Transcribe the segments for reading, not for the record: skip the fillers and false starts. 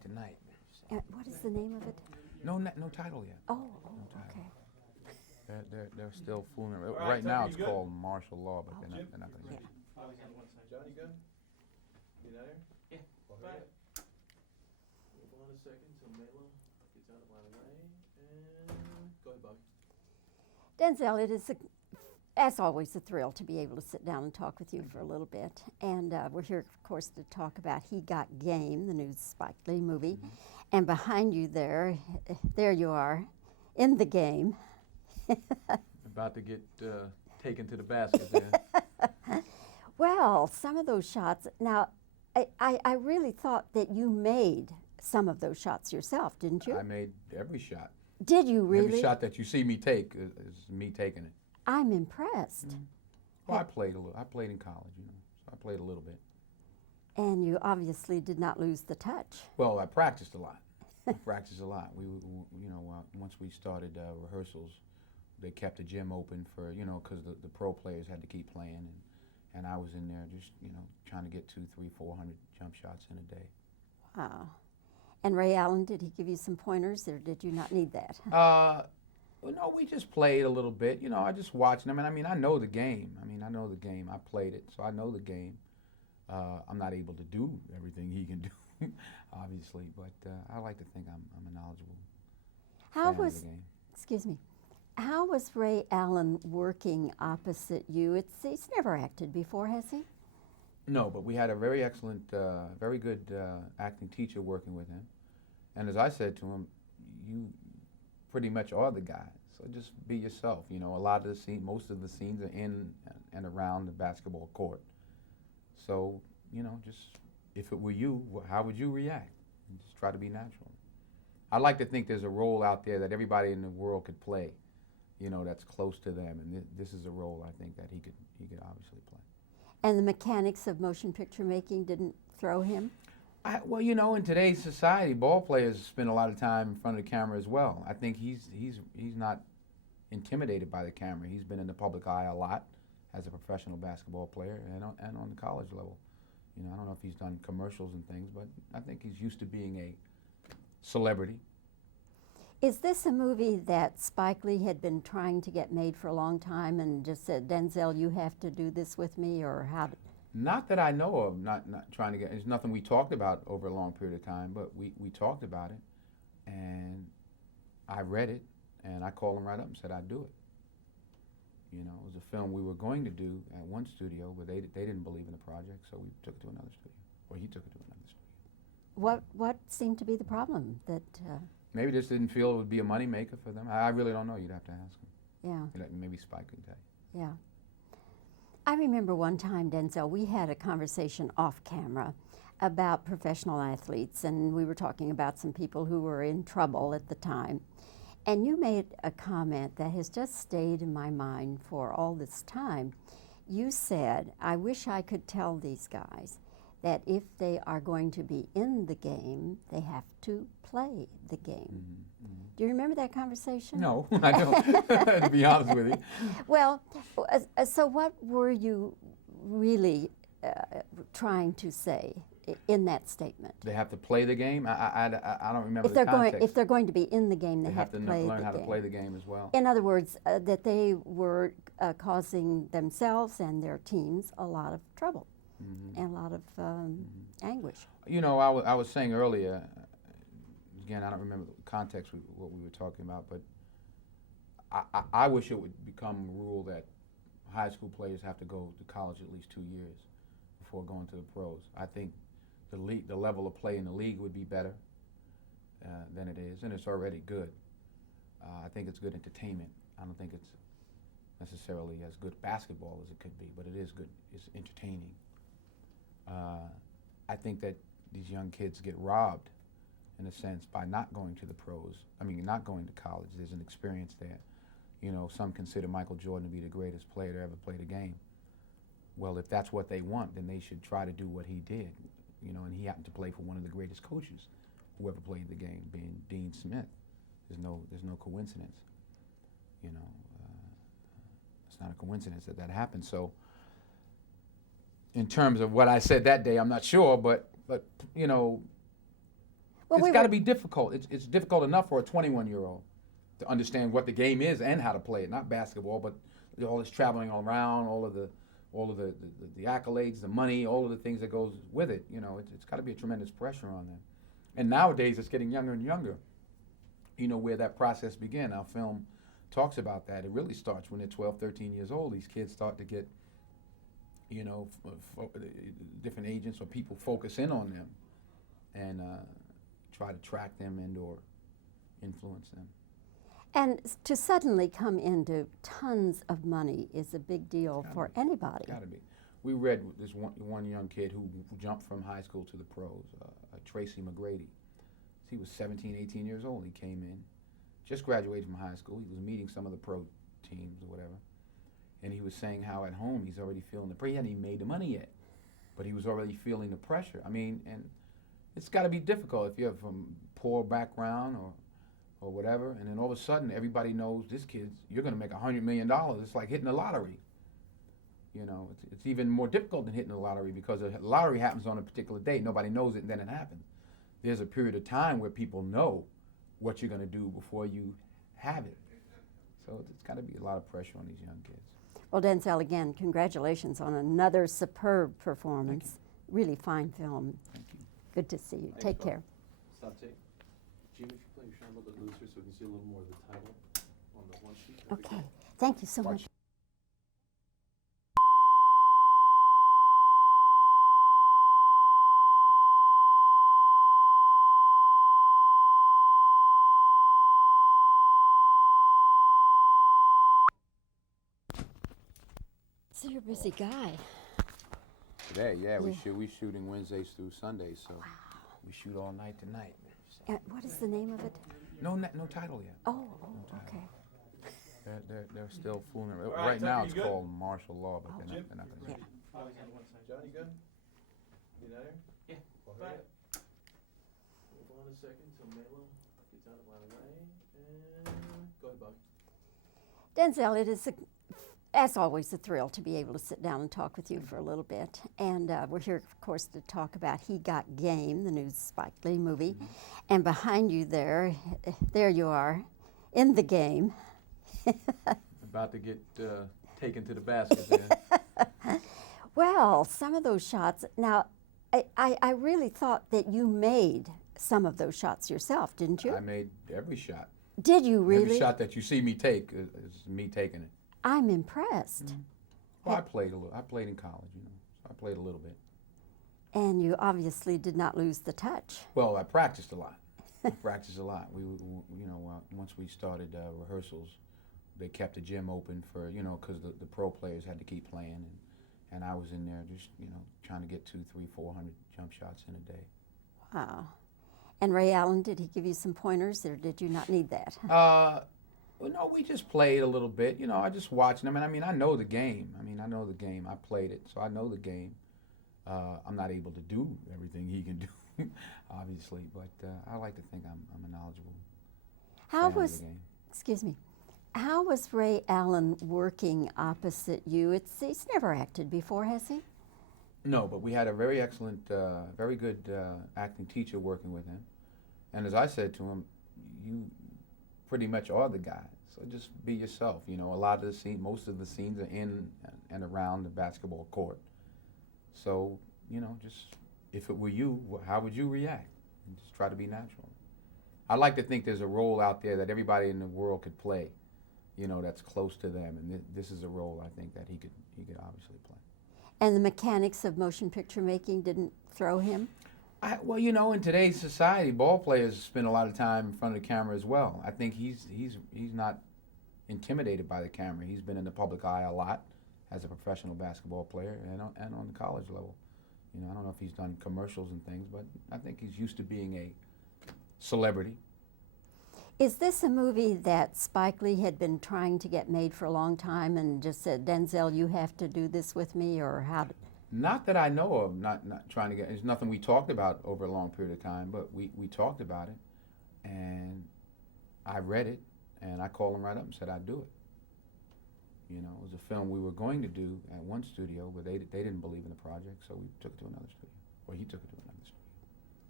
tonight. What is the name of it? No title yet. Oh, No title. okay. They're still fooling around. All right, Right now Tucker, it's you good? called martial law, but they're not going to Yeah. use it. John, you good? You there? Yeah. Right. Hold on a second till Mayla gets out of my way. And go ahead, Bobbie. Denzel, it is, as always, a thrill to be able to sit down and talk with you for a little bit. And we're here, of course, to talk about He Got Game, the new Spike Lee movie. Mm-hmm. And behind you there you are, in the game. About to get taken to the basket there. Well, some of those shots, now, I really thought that you made some of those shots yourself, didn't you? I made every shot. Did you really? Every shot that you see me take is me taking it. I'm impressed. Mm-hmm. Well, I played a little. I played in college, so I played a little bit. And you obviously did not lose the touch. Well, I practiced a lot. Once we started rehearsals, they kept the gym open for, because the pro players had to keep playing, and I was in there just, trying to get 200, 300, 400 jump shots in a day. Wow. And Ray Allen, did he give you some pointers, or did you not need that? Well, no, we just played a little bit. I just watched them, and I know the game. I know the game. I played it, so I know the game. I'm not able to do everything he can do, obviously, but I like to think I'm a knowledgeable fan of the game. Excuse me, how was Ray Allen working opposite you? He's never acted before, has he? No, but we had a very excellent, very good acting teacher working with him. And as I said to him, you pretty much are the guy, so just be yourself. A lot of the scenes, most of the scenes are in and around the basketball court. So, just if it were you, how would you react? And just try to be natural. I like to think there's a role out there that everybody in the world could play, that's close to them. And this is a role I think that he could obviously play. And the mechanics of motion picture making didn't throw him? Well, in today's society, ball players spend a lot of time in front of the camera as well. I think he's not intimidated by the camera. He's been in the public eye a lot as a professional basketball player and on the college level. I don't know if he's done commercials and things, but I think he's used to being a celebrity. Is this a movie that Spike Lee had been trying to get made for a long time and just said, Denzel, you have to do this with me, or how? Not that I know of, not trying to get, it's nothing we talked about over a long period of time, but we talked about it, and I read it, and I called him right up and said I'd do it. It was a film we were going to do at one studio, but they didn't believe in the project, so we took it to another studio, or he took it to another studio. What seemed to be the problem? That Maybe just didn't feel it would be a money maker for them. I really don't know. You'd have to ask him. yeah. Maybe Spike can tell you. Yeah. I remember one time, Denzel, we had a conversation off camera about professional athletes, and we were talking about some people who were in trouble at the time. And you made a comment that has just stayed in my mind for all this time. You said, I wish I could tell these guys that if they are going to be in the game, they have to play the game. Mm-hmm, mm-hmm. Do you remember that conversation? No, I don't, to be honest with you. Well, so what were you really trying to say in that statement? They have to play the game? I don't remember If the context. if they're going to be in the game, they have to play learn the how game. to play the game as well. In other words, that they were causing themselves and their teams a lot of trouble Mm-hmm. and a lot of anguish. I was saying earlier, again, I don't remember the context of what we were talking about, but I wish it would become a rule that high school players have to go to college at least 2 years before going to the pros. I think the level of play in the league would be better than it is, and it's already good. I think it's good entertainment. I don't think it's necessarily as good basketball as it could be, but it is good. It's entertaining. I think that these young kids get robbed, in a sense, by not going to the pros. Not going to college. There's an experience there. Some consider Michael Jordan to be the greatest player to ever play the game. Well, if that's what they want, then they should try to do what he did. And he happened to play for one of the greatest coaches who ever played the game, being Dean Smith. There's no coincidence. It's not a coincidence that happened. So, in terms of what I said that day, I'm not sure, but Well, it's we got to were- be difficult. It's difficult enough for a 21-year-old to understand what the game is and how to play it. Not basketball, but all this traveling around, all of the accolades, the money, all of the things that goes with it. You know, it's got to be a tremendous pressure on them. And nowadays, it's getting younger and younger. You know, where that process began. Our film talks about that. It really starts when they're 12, 13 years old. These kids start to get, you know, different agents or people focus in on them and try to track them and or influence them. And to suddenly come into tons of money is a big deal Gotta for be. anybody. Gotta be. We read this one young kid who jumped from high school to the pros, Tracy McGrady. He was 17, 18 years old. He came in, just graduated from high school. He was meeting some of the pro teams or whatever. And he was saying how at home he's already feeling the pressure. He hadn't even made the money yet, but he was already feeling the pressure. I mean, and it's got to be difficult if you're from poor background or whatever, and then all of a sudden everybody knows this kid, you're going to make $100 million. It's like hitting the lottery. You know, it's even more difficult than hitting the lottery because the lottery happens on a particular day. Nobody knows it, and then it happens. There's a period of time where people know what you're going to do before you have it. So it's got to be a lot of pressure on these young kids. Well, Denzel, again, congratulations on another superb performance. Really fine film. Thank you. Good to see you. Thanks, Take Bob. care. Stop tape. Jim, if you play your shot a little bit looser so we can see a little more of the title on the one sheet. That'd be Okay. great. Thank you so Watch. much. So you're a busy guy. Today, yeah, Yeah. we shooting Wednesdays through Sundays, so we shoot all night tonight. What is the name of it? No title yet. Oh, title. okay. They're still fooling around. right, Right Tucker, now you it's good? called martial law, but Oh. they're not going to. Yeah. John, you good? You down here? Yeah. Fine. Hold on a second till Mela gets out of my way. And go ahead, Bobbie. Denzel, it is, as always, a thrill to be able to sit down and talk with you for a little bit. And we're here, of course, to talk about He Got Game, the new Spike Lee movie. And behind you there you are, in the game. About to get taken to the basket there. Well, some of those shots, now, I really thought that you made some of those shots yourself, didn't you? I made every shot. Did you really? Every shot that you see me take is me taking it. I'm impressed. Well, I played a little. I played in college, you know. So I played a little bit. And you obviously did not lose the touch. Well, I practiced a lot. You know, once we started rehearsals, they kept the gym open for, you know, because the pro players had to keep playing, and I was in there just, you know, trying to get 200, 300, 400 jump shots in a day. Wow. And Ray Allen, did he give you some pointers, or did you not need that? Well, no, we just played a little bit. You know, I just watched them, and I mean, I know the game. I know the game. I played it, so I know the game. I'm not able to do everything he can do, obviously, but I like to think I'm a knowledgeable How fan of was, the game. excuse me, how was Ray Allen working opposite you? He's never acted before, has he? No, but we had a very excellent, very good acting teacher working with him. And as I said to him, you pretty much are the guy. So just be yourself. You know, a lot of the scenes, most of the scenes are in and around the basketball court. So, you know, just if it were you, how would you react? And just try to be natural. I like to think there's a role out there that everybody in the world could play, you know, that's close to them. And this is a role I think that he could obviously play. And the mechanics of motion picture making didn't throw him? Well, you know, in today's society, ball players spend a lot of time in front of the camera as well. I think he's not intimidated by the camera. He's been in the public eye a lot as a professional basketball player and on the college level. You know, I don't know if he's done commercials and things, but I think he's used to being a celebrity. Is this a movie that Spike Lee had been trying to get made for a long time and just said, Denzel, you have to do this with me, or how? Not that I know of, not trying to get, it's nothing we talked about over a long period of time, but we talked about it, and I read it, and I called him right up and said I'd do it. You know, it was a film we were going to do at one studio, but they didn't believe in the project, so we took it to another studio, or he took it to another studio.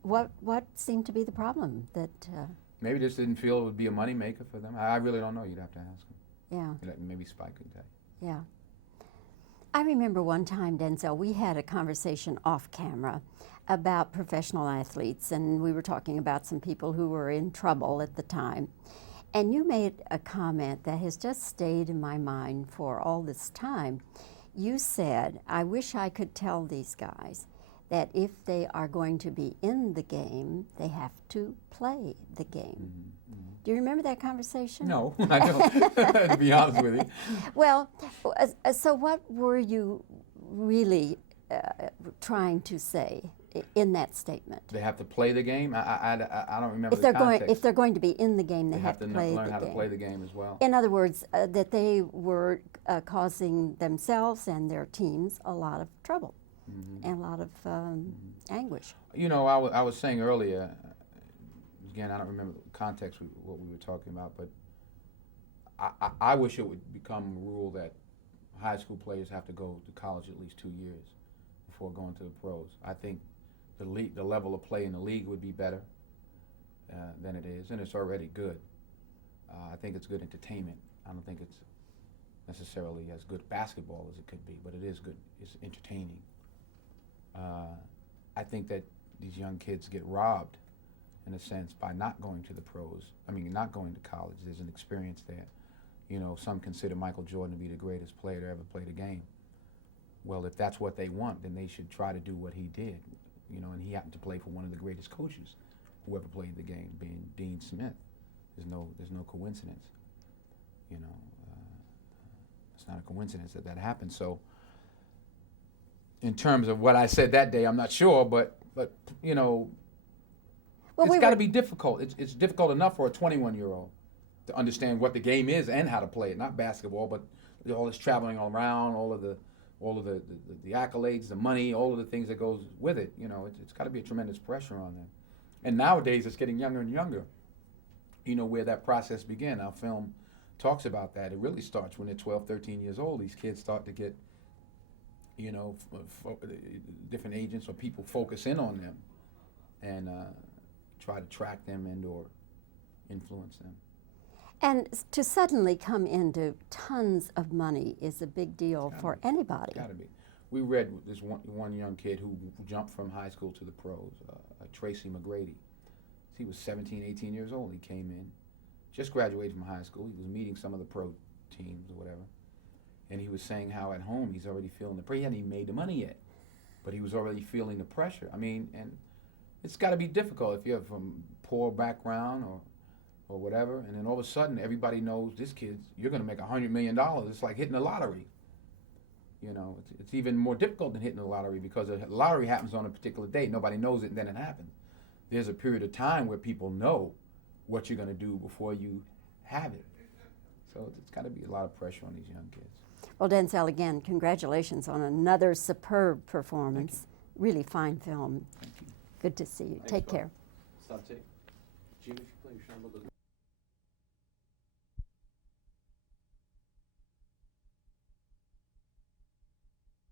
what seemed to be the problem that, Maybe just didn't feel it would be a money maker for them. I really don't know. You'd have to ask them. yeah, Maybe Spike could tell you. yeah. I remember one time, Denzel, we had a conversation off camera about professional athletes, and we were talking about some people who were in trouble at the time. And you made a comment that has just stayed in my mind for all this time. You said, I wish I could tell these guys that if they are going to be in the game, they have to play the game. Do you remember that conversation? No, I don't, to be honest with you. Well, so what were you really trying to say in that statement? They have to play the game? I don't remember If the they're context. if they're going to be in the game, they They have to play learn the how game. to play the game as well. In other words, that they were causing themselves and their teams a lot of trouble and a lot of anguish. You know, I was saying earlier, again, I don't remember the context of what we were talking about, but I wish it would become a rule that high school players have to go to college at least 2 years before going to the pros. I think the level of play in the league would be better than it is, and it's already good. I think it's good entertainment. I don't think it's necessarily as good basketball as it could be, but it is good. It's entertaining. I think that these young kids get robbed, in a sense, by not going to the pros. I mean, not going to college. There's an experience there. You know, some consider Michael Jordan to be the greatest player to ever play the game. Well, if that's what they want, then they should try to do what he did. You know, and he happened to play for one of the greatest coaches who ever played the game, being Dean Smith. There's no coincidence. You know, it's not a coincidence that happened. So, in terms of what I said that day, I'm not sure, but you know, it's got to be difficult. It's difficult enough for a 21-year-old to understand what the game is and how to play it. Not basketball, but all this traveling around, all of the accolades, the money, all of the things that goes with it. You know, it's got to be a tremendous pressure on them. And nowadays, it's getting younger and younger. You know, where that process began. Our film talks about that. It really starts when they're 12, 13 years old. These kids start to get, you know, different agents or people focus in on them and try to track them and or influence them. And to suddenly come into tons of money is a big deal for anybody. Gotta be. We read this one young kid who jumped from high school to the pros, Tracy McGrady. He was 17, 18 years old. He came in, just graduated from high school. He was meeting some of the pro teams or whatever. And he was saying how at home he's already feeling the pressure. He hadn't even made the money yet, but he was already feeling the pressure. I mean, and it's got to be difficult if you're from poor background or whatever, and then all of a sudden everybody knows this kid, you're going to make $100 million. It's like hitting the lottery. You know, it's even more difficult than hitting the lottery because the lottery happens on a particular date. Nobody knows it, and then it happens. There's a period of time where people know what you're going to do before you have it. So it's got to be a lot of pressure on these young kids. Well, Denzel, again, congratulations on another superb performance. Really fine film. Thank you. Good to see you. Thanks, Take Bob. care. Stop tape. Jim, if you play your shine,